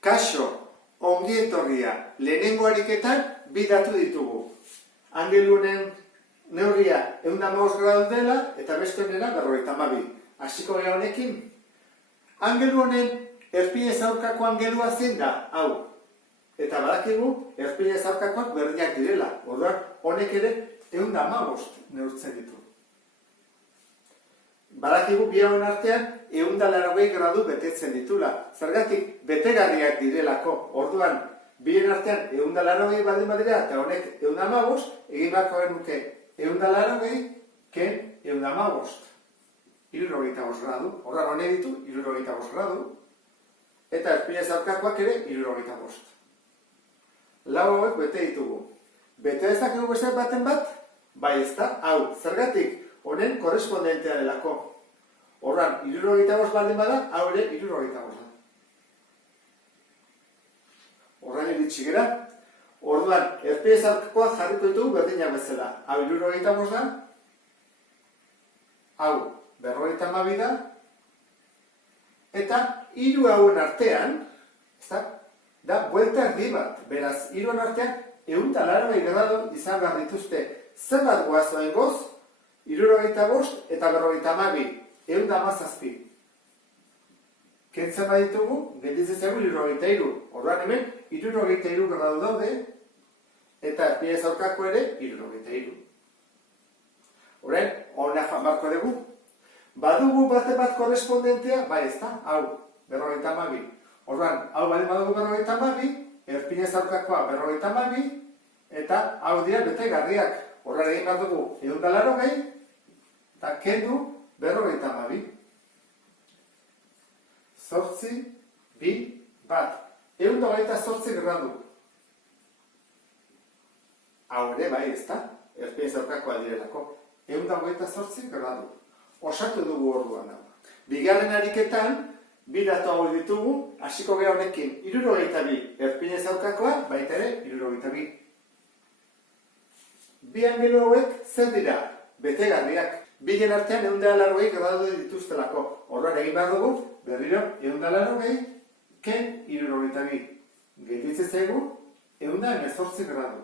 Kaixo, ongi etorria, lehenengo ariketan bi datu ditugu. Angelu honen neurria 115 gradu dela eta beste honera 52. Hasiko gara honekin. Angelu honen erpinez aurkako angelua zein da, hau. Eta badakigu erpinez aurkakoak berdinak direla. Orduan, honek ere 115 neurtzen ditu. Badakigu bi hauen artean 180 gradu betetzen ditula. Zergatik betegarriak direlako. Orduan, bien artean 180 baldin badira eta honek 115, egin beharko genuke 180 ken 115. 75 gradu. Orduan, honek ditu 75 gradu. Eta erpinez aurkakoak ere 75. Lau hauek bete ditugu. Bete dezakegu beste baten bat? Bai ez da, hau, zergatik honen korrespondentea delako. Horran, 75 baldin bada, hau ere 75 da. Horran iritsi gera. Orduan, erpinez aurkakoak jarriko ditugu berdinak bezala. Hau 75 da, hau 52 da, eta hiru hauen artean, da buelta erdi bat. Beraz, hiru hauen artean 180 gradu izan behar dituzte. Zenbat goazoen goz? 75 eta 52, 117. Kentzen baditugu, gelditzen zaigu 73. Orduan hemen, 73 gradu daude, eta erpinez aurkako ere 73. Horren, hona jamarko dugu. Badugu bate bat korrespondentea, bai ez da, hau, 52. Orduan, hau baldin badugu 52, erpinez aurkakoa 52, eta hau dira betegarriak. Horren egin behar dugu 180, eta kendu 52. 8, 2, 1. 128 gradu. Hau ere bai ez da, erpinez aurkakoa direlako. 128 gradu. Osatu dugu orduan hau. Bigarren ariketan, bi datu hau ditugu, hasiko gara honekin 72 erpinez aurkakoa, baita ere 72. Bi angelu hauek zer dira? Betegarriak. Bien artean 180 gradu dituztelako. Orduan egin behar dugu, berriro 180 ken 72. Gelditzen zaigu 118 gradu.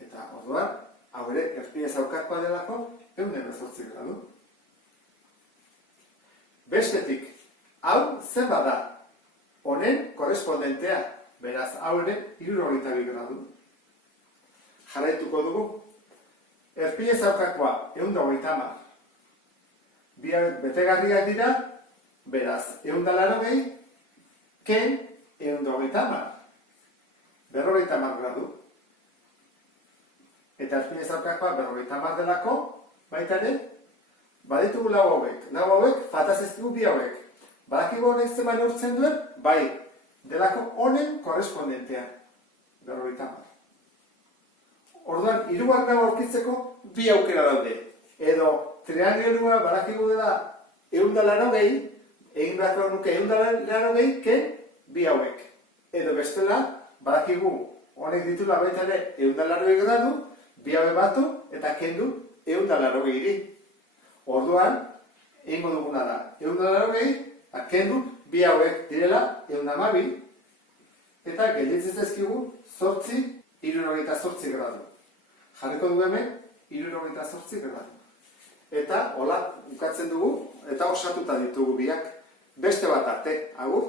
Eta orduan, hau ere erpinez aurkakoa delako 118 gradu. Bestetik, hau zer bada? Honen korrespondentea. Beraz, hau ere 72 gradu. Jarraituko dugu. Erpinez aurkakoa 130. Bi betegarriak dira, beraz, 180 ken 130. 50 gradu. Eta erpinez aurkakoa 50 delako, baita ere, baditugu lau hauek. Lau hauek, fataz ez dugu bi hauek. Badakigu honek zema neurtzen duen, bai, delako honen korrespondentea. 50. Orduan, hiruak nago aurkitzeko bi aukera daude. Edo, triangelua badakigu dela 180, egin beharko nuke 180 ken bi hauek. Edo bestela, badakigu honek ditula baita ere 180 gradu, bi hauek batu eta kendu 180. Orduan, egingo duguna da 180, kendu bi hauek direla 112, eta gelditzen zaizkigu 8, 78 gradu. Jarriko dugu hemen 78 gradu. Eta, hola, bukatzen dugu, eta osatuta ditugu biak. Beste bat arte, agur.